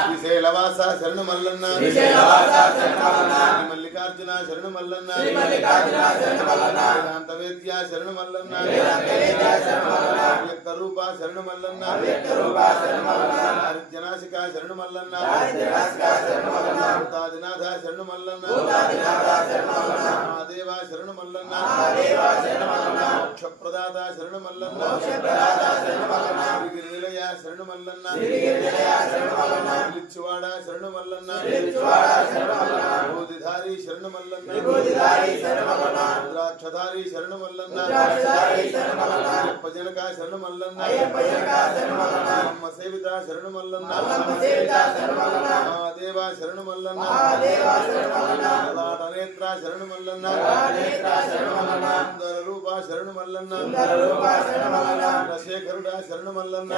శ్రీశైలవాస శరణు మల్లన్న మల్లికార్జున శరణు మల్లన్న వేదాంత వేద్య శరణు మల్లన్న వ్యక్త రూప శరణు మల్లన్న హరిజనాశిక శరణు మల్లన్న భూతాదినాథ శరణు మల్లన్న మహాదేవ శరణు మల్లన్న మోక్షప్రదాత శరణు మల్లన్న గిరినిలయ శరణు మల్లన్న లిచ్చువాడ శరణు మల్లన్న బోధిధారి శరణు మల్లన్న రుద్రాక్షధారి శరణు మల్లన్న అయ్యప్పజనక శరణు మల్లన్న అమ్మ సేవిత శరణు మల్లన్న మహాదేవ శరణు మల్లన్న లలాటనేత్ర శరణు మల్లన్న సుందర రూప శరణు మల్లన్న శేఖరుడ శరణు మల్లన్న